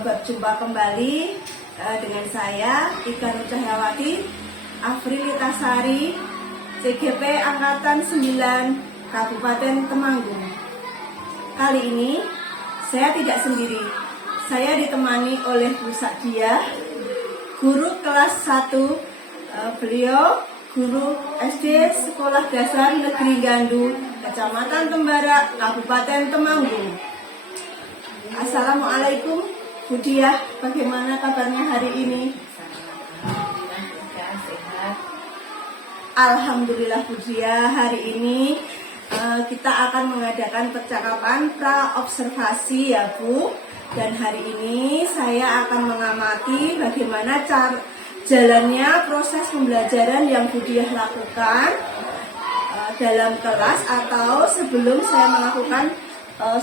berjumpa kembali dengan saya Ika Nur Cahyawati, Afrilitasari, CGP Angkatan 9 Kabupaten Temanggung. Kali ini saya tidak sendiri, saya ditemani oleh Bu Sadia, guru kelas 1, beliau guru SD Sekolah Dasar Negeri Gandu, Kecamatan Tembara, Kabupaten Temanggung. Assalamualaikum Bu Diah, bagaimana kabarnya hari ini? Alhamdulillah Bu Diah, hari ini kita akan mengadakan percakapan pra-observasi ya Bu. Dan hari ini saya akan mengamati bagaimana jalannya proses pembelajaran yang Bu Diah lakukan dalam kelas atau sebelum saya melakukan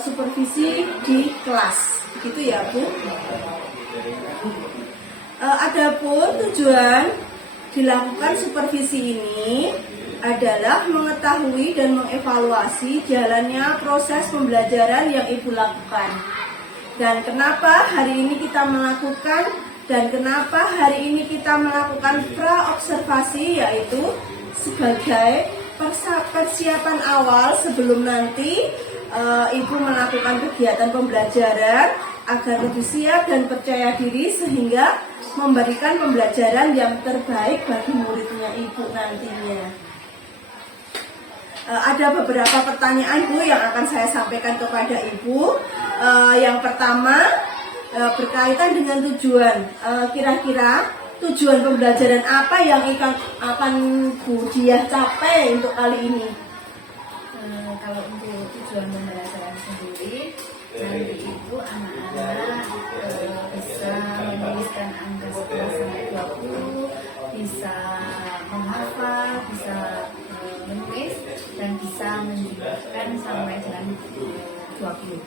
supervisi di kelas, begitu ya Bu. Adapun tujuan dilakukan supervisi ini adalah mengetahui dan mengevaluasi jalannya proses pembelajaran yang Ibu lakukan. Dan kenapa hari ini kita melakukan pra-observasi, yaitu sebagai persiapan awal sebelum nanti Ibu melakukan kegiatan pembelajaran agar lebih siap dan percaya diri sehingga memberikan pembelajaran yang terbaik bagi muridnya Ibu nantinya. Ada beberapa pertanyaan Bu yang akan saya sampaikan kepada Ibu. Yang pertama berkaitan dengan tujuan. Kira-kira tujuan pembelajaran apa yang akan Bu Diah capai untuk kali ini? Kalau untuk tujuan pembelajaran sendiri, nanti itu anak-anak bisa menuliskan angka 11 sampai 20, bisa menghafal, bisa menulis, dan bisa menjumlahkan sampai dengan 20.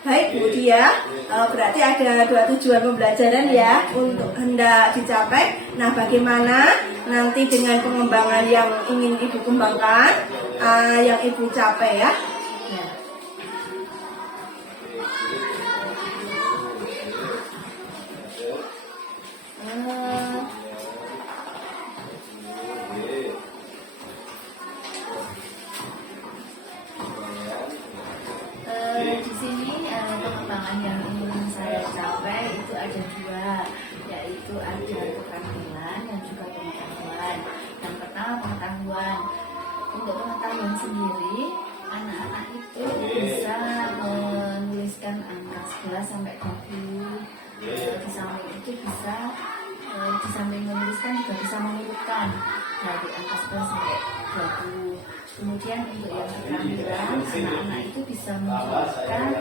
Baik Bu Diah, berarti ada 2 tujuan pembelajaran ya untuk hendak dicapai. Nah, bagaimana nanti dengan pengembangan yang ingin Ibu kembangkan, yang Ibu capai ya? Di sini pengembangan yang ingin saya capai itu ada 2, yaitu ada keterampilan dan juga pengetahuan. Yang pertama pengetahuan. Untuk pengetahuan sendiri, anak-anak itu bisa menuliskan angka 11 sampai 20. Di samping itu bisa di samping menuliskan juga bisa mengurutkan dari angka 11 sampai 20. Kemudian untuk yang keterampilan, anak-anak itu bisa menjumlahkan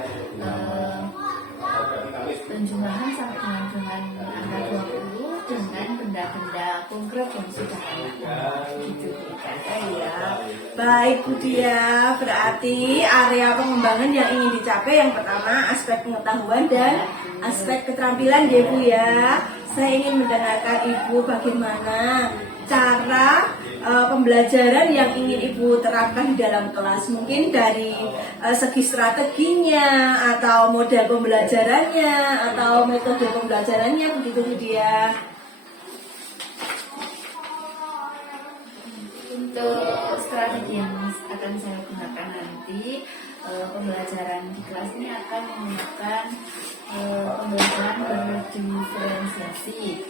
penjumlahan sampai dengan angka 20 dengan benda-benda konkret yang sudah ada. Gitu ya. Baik Bu Diah, berarti area pengembangan yang ingin dicapai yang pertama aspek pengetahuan dan aspek keterampilan ya Bu ya. Saya ingin mendengarkan Ibu bagaimana cara pembelajaran yang ingin Ibu terapkan di dalam kelas, mungkin dari segi strateginya atau model pembelajarannya atau metode pembelajarannya, begitu Bu Diah. Untuk strategi yang akan saya gunakan nanti, pembelajaran di kelas ini akan menggunakan pembelajaran berdiferensiasi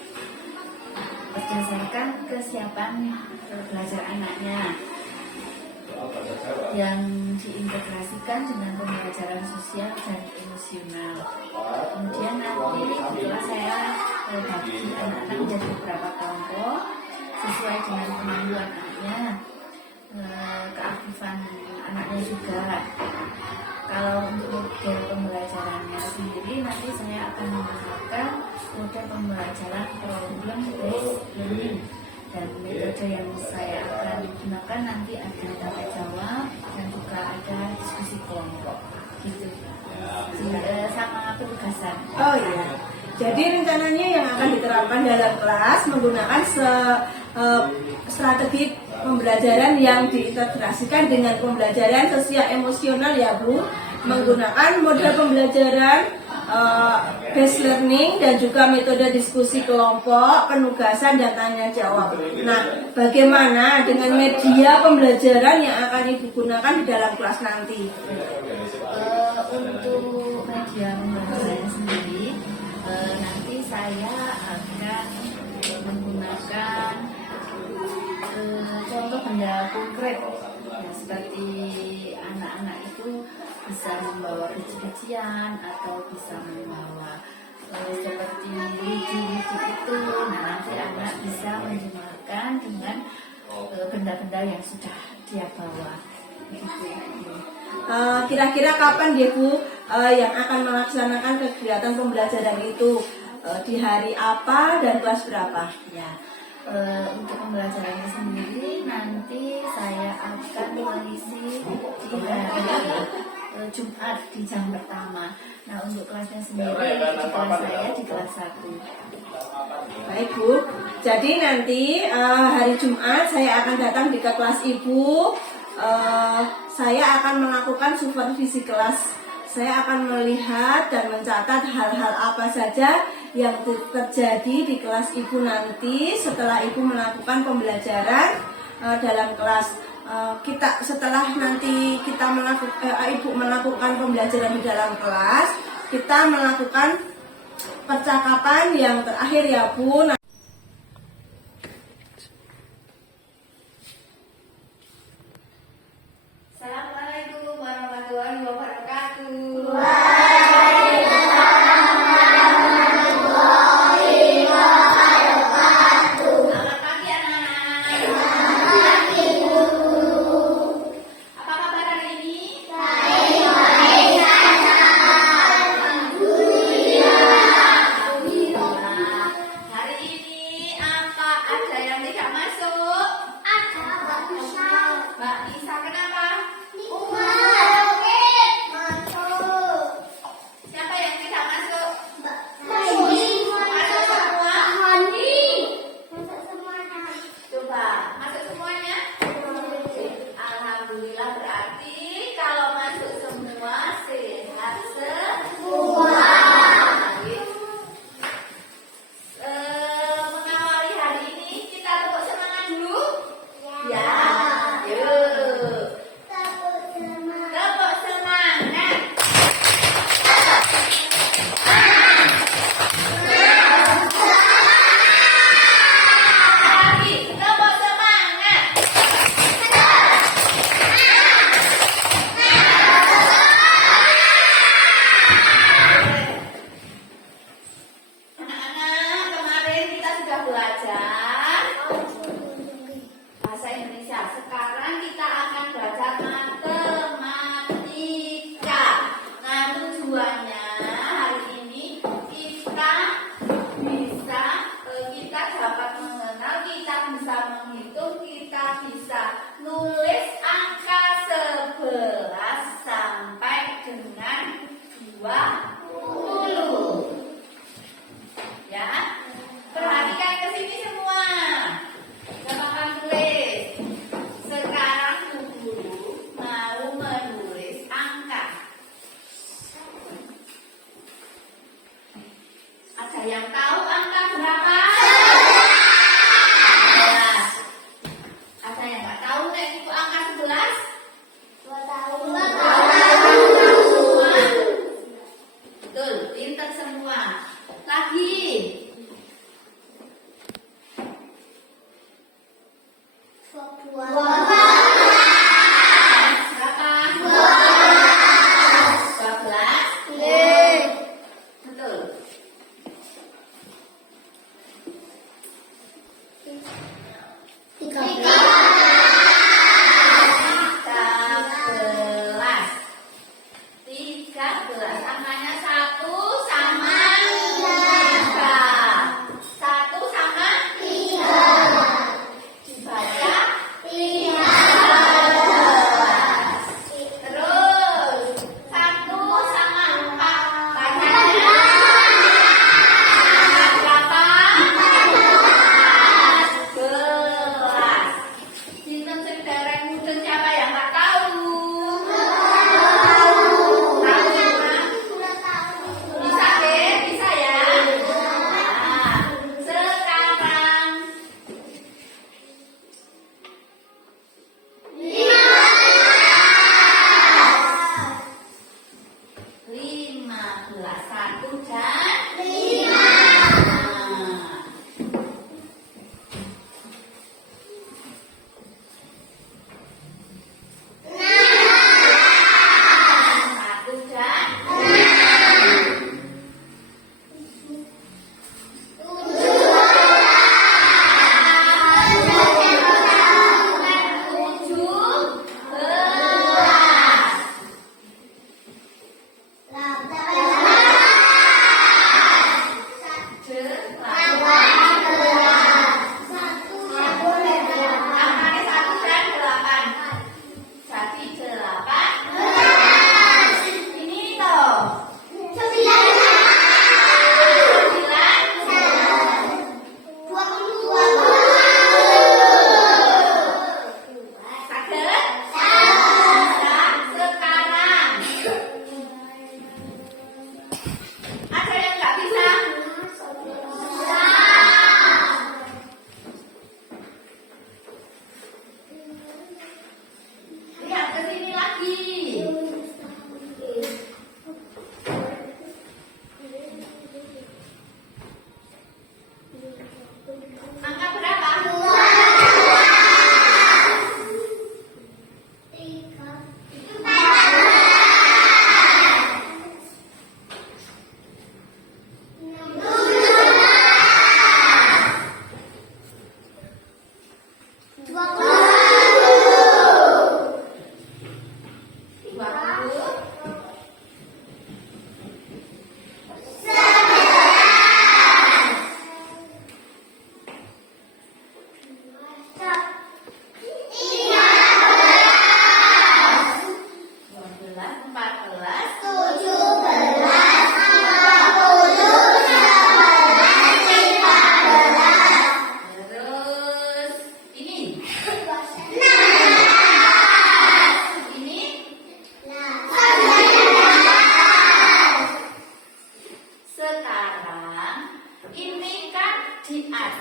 berdasarkan kesiapan belajar anaknya yang diintegrasikan dengan pembelajaran sosial dan emosional. Kemudian nanti di kelas saya bagi anak-anak menjadi beberapa kelompok sesuai dengan kemampuan anaknya, keaktifan anaknya juga. Kalau untuk model pembelajarannya sendiri, nanti saya akan menggunakan model pembelajaran problem based learning, dan metode yang saya akan gunakan nanti ada tanya jawab dan juga ada diskusi kelompok gitu, sama penugasan. Oh iya, jadi rencananya yang akan diterapkan dalam kelas menggunakan strategi pembelajaran yang diintegrasikan dengan pembelajaran sosial emosional ya Bu, menggunakan model pembelajaran based learning dan juga metode diskusi kelompok, penugasan dan tanya jawab. Nah, bagaimana dengan media pembelajaran yang akan Ibu gunakan di dalam kelas nanti? Untuk media pembelajaran sendiri, nanti saya akan menggunakan contoh benda konkret, ya, seperti anak-anak itu bisa membawa biji-bijian atau bisa membawa seperti wiji-wiji itu. Nah, nanti anak bisa menjemahkan dengan benda-benda yang sudah dia bawa. Begitu. Kira-kira kapan dia Bu yang akan melaksanakan kegiatan pembelajaran itu? Di hari apa dan kelas berapa? Ya, untuk pembelajarannya sendiri nanti saya akan mengisi di hari Jumat di jam pertama. Nah, untuk kelasnya sendiri di kelas saya di kelas 1. Baik Bu, jadi nanti hari Jumat saya akan datang di kelas Ibu. Saya akan melakukan supervisi kelas. Saya akan melihat dan mencatat hal-hal apa saja yang terjadi di kelas Ibu nanti setelah Ibu melakukan pembelajaran dalam kelas. Setelah nanti kita Ibu melakukan pembelajaran di dalam kelas, kita melakukan percakapan yang terakhir ya Bu. Assalamualaikum warahmatullahi wabarakatuh. Selamat pagi anak-anak. Apa kabar hari ini? Alhamdulillah. Hari ini apa ada yang tidak masuk? Mbak Nisa, kenapa? Siapa yang tidak masuk? Masuk semua? Coba, masuk semuanya? Alhamdulillah, berarti kalau masuk semua sehat semua. Baik. Mengawali hari ini kita tepuk semangat dulu. Ya, yuk. Tepuk semangat. Lagi, tepuk semangat. Anak-anak, kemarin kita sudah belajar bahasa Indonesia. Sekarang kita akan belajar matematika. Nah, tujuannya hari ini kita dapat mengenal, kita bisa menghitung, kita bisa nulis angka 11 sampai dengan 20. Ya, perhatikan ke sini semua. Gampang tulis. Sekarang Bu Guru mau menulis angka. Ada yang tahu angka berapa? 11. Ada yang nggak tahu nek itu angka 11? Semua? Betul, pintar semua. Lagi. Berapa? 12. Betul. 13. Angkanya 1 sama 3. 1 sama 3. Dibaca 13. Terus 1 sama 4. Bacanya berapa? 14. Sinten sing dereng mudeng, siapa yang nggak tahu? Tahu semua? gelas. 1 dan 5.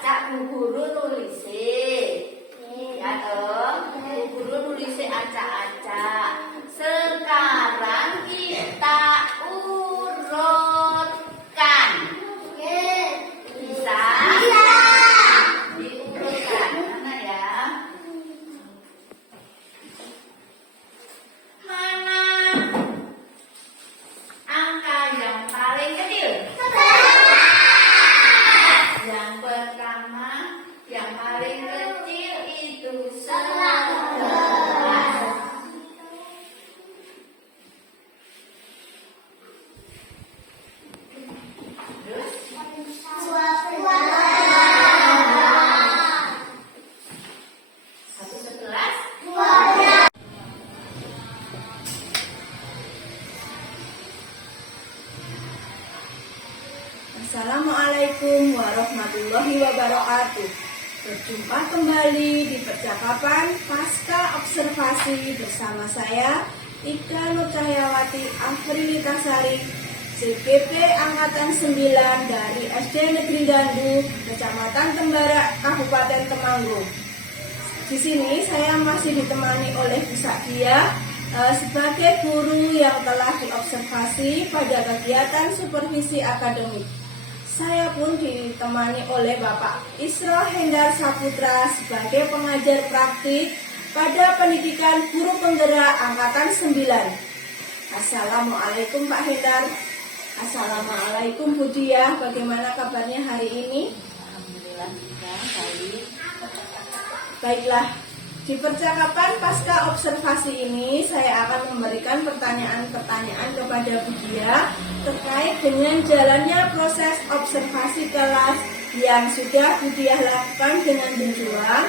Diajak Bu Guru nulise. Ya toh, Bu Guru nulise acak-acak. Sekarang kita urutkan. Bisa? Diurutkan. Mana ya? Mana angka yang paling kecil? Yang pertama, yang paling kecil itu 11. Terus? 11. Assalamualaikum warahmatullahi wabarakatuh. Berjumpa kembali di percakapan pasca observasi bersama saya Ika Nur Cahyawati Afrilitasari, CGP Angkatan 9 dari SD Negeri Dandu, Kecamatan Tembara, Kabupaten Temanggung. Di sini saya masih ditemani oleh Bu Sadia sebagai guru yang telah diobservasi pada kegiatan supervisi akademik. Saya pun ditemani oleh Bapak Isro Hendar Saputra sebagai pengajar praktik pada pendidikan guru penggerak Angkatan 9. Assalamualaikum Pak Hendar. Assalamualaikum Bu Diah, bagaimana kabarnya hari ini? Alhamdulillah baik. Baiklah, di percakapan pasca observasi ini saya akan memberikan pertanyaan-pertanyaan kepada Bu Diah terkait dengan jalannya proses observasi kelas yang sudah Bu Diah lakukan dengan berjuang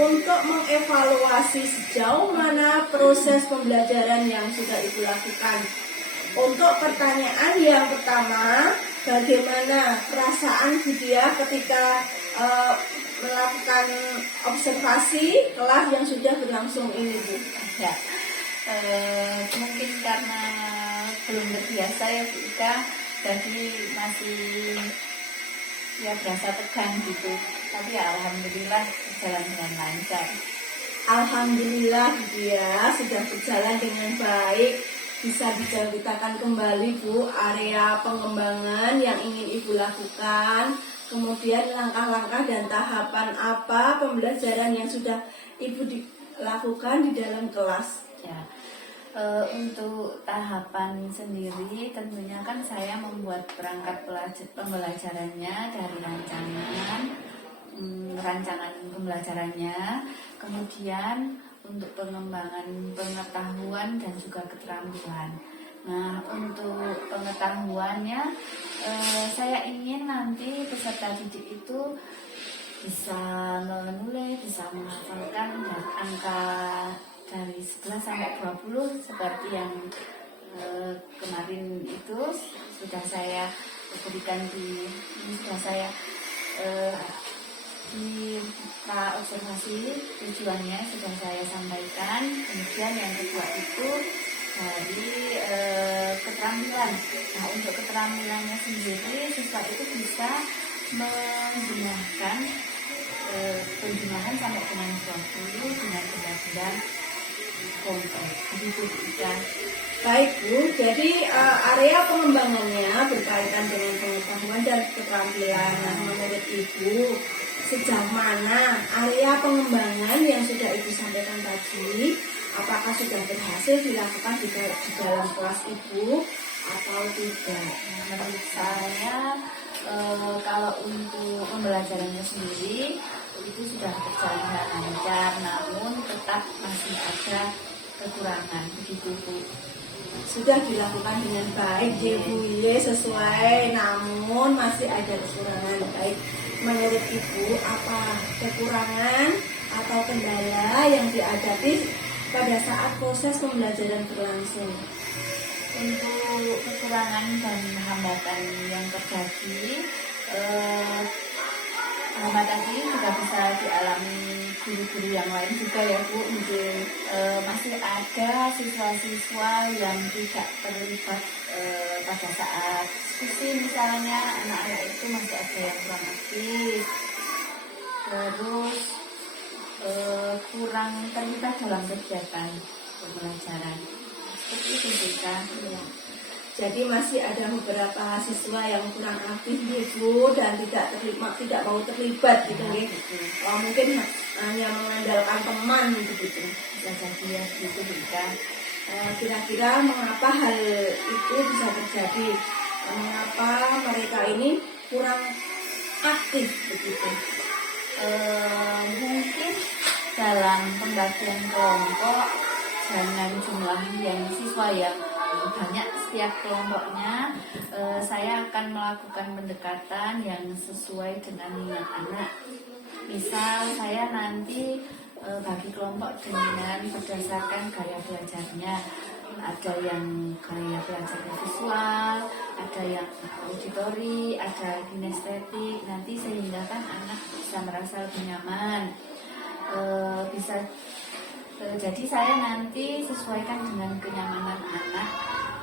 untuk mengevaluasi sejauh mana proses pembelajaran yang sudah Ibu lakukan. Untuk pertanyaan yang pertama, bagaimana perasaan Bu Diah ketika melakukan observasi kelas yang sudah berlangsung ini, Bu? Ya, mungkin karena belum terbiasa ya Bu Ika, jadi masih ya berasa tegang gitu. Tapi ya alhamdulillah berjalan dengan lancar. Alhamdulillah Bu Diah sudah berjalan dengan baik. bisa diceritakan kembali Bu area pengembangan yang ingin Ibu lakukan, kemudian langkah-langkah dan tahapan apa pembelajaran yang sudah Ibu lakukan di dalam kelas. Ya, untuk tahapan sendiri tentunya kan saya membuat perangkat pembelajarannya dari rancangan pembelajarannya, kemudian untuk pengembangan pengetahuan dan juga keterampilan. Nah, untuk pengetahuannya saya ingin nanti peserta didik itu bisa menulis, bisa menghafalkan angka dari 11 sampai 20 seperti yang kemarin itu sudah saya berikan sudah saya di observasi tujuannya sudah saya sampaikan. Kemudian yang kedua itu dari keterampilan. Nah, untuk keterampilannya sendiri siswa itu bisa menggunakan penggunaan sampai dengan 20 dengan benda-benda konkret. Begitu kan? Baik Bu, jadi area pengembangannya berkaitan dengan pengetahuan dan keterampilan. Nah, menurut Ibu, sejauh mana area pengembangan yang sudah Ibu sampaikan tadi, apakah sudah berhasil dilakukan di dalam kelas Ibu atau tidak? Menurut saya kalau untuk pembelajarannya sendiri itu sudah berjalan dengan lancar, namun tetap masih ada kekurangan, begitu Bu. Sudah dilakukan dengan baik Bu sesuai, namun masih ada kekurangan. Baik, menurut Ibu apa kekurangan atau kendala yang dihadapi pada saat proses pembelajaran berlangsung? Untuk kekurangan dan hambatan yang terjadi, hambatan ini juga bisa dialami guru-guru yang lain juga ya Bu. Masih ada siswa-siswa yang tidak terlibat pada saat diskusi, misalnya anak-anak itu masih ada yang kurang aktif, terus kurang terlibat dalam kegiatan pembelajaran. Seperti itu juga. Ya. Jadi masih ada beberapa siswa yang kurang aktif Bu dan tidak mau terlibat gitu ya. Mungkin hanya mengandalkan teman begitu. Bisa jadi ya gitu juga. Kira-kira mengapa hal itu bisa terjadi? Mengapa mereka ini kurang aktif begitu? Mungkin dalam pembagian kelompok dengan jumlah yang siswa yang banyak setiap kelompoknya, saya akan melakukan pendekatan yang sesuai dengan minat anak. Misal saya nanti bagi kelompok dengan berdasarkan gaya belajarnya. Ada yang gaya belajar visual, ada yang auditori, ada kinestetik. Nanti sehingga kan anak bisa merasa lebih nyaman. Jadi saya nanti sesuaikan dengan kenyamanan anak.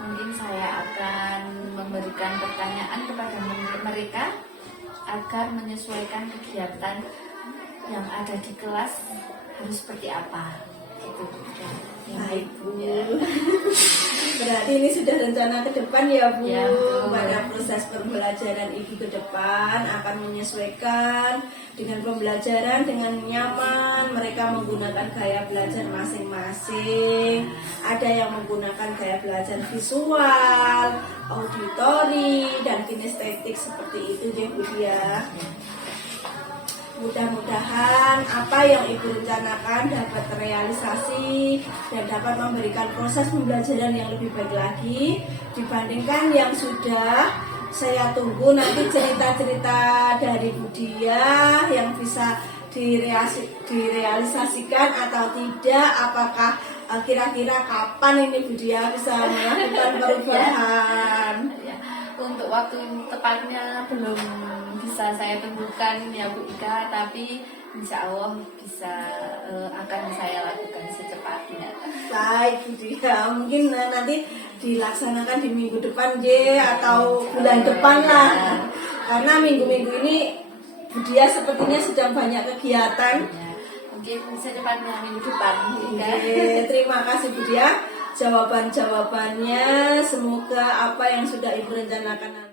Mungkin saya akan memberikan pertanyaan kepada mereka agar menyesuaikan kegiatan yang ada di kelas harus seperti apa. Itu. Baik Bu. Berarti ini sudah rencana ke depan ya Bu. Ya, pada proses pembelajaran Ibu ke depan akan menyesuaikan dengan pembelajaran dengan nyaman. Mereka menggunakan gaya belajar masing-masing. Ada yang menggunakan gaya belajar visual, auditori, dan kinestetik seperti itu ya Bu ya. Mudah-mudahan apa yang Ibu rencanakan dapat terrealisasi dan dapat memberikan proses pembelajaran yang lebih baik lagi dibandingkan yang sudah. Saya tunggu nanti cerita-cerita dari Bu Dia yang bisa direalisasikan atau tidak. Apakah kira-kira kapan ini Bu Dia bisa melakukan perubahan? Ya, untuk waktu tepatnya belum bisa saya tentukan ya Bu Ika, tapi insya Allah bisa akan saya lakukan secepatnya. Baik Bu Dia, mungkin nanti dilaksanakan di minggu depan atau bulan depan lah. Karena minggu-minggu ini Bu Dia sepertinya sedang banyak kegiatan. Ya, mungkin secepatnya minggu depan Bu Ika. Terima kasih Bu Dia. jawaban-jawabannya. Semoga apa yang sudah Ibu rencanakan nanti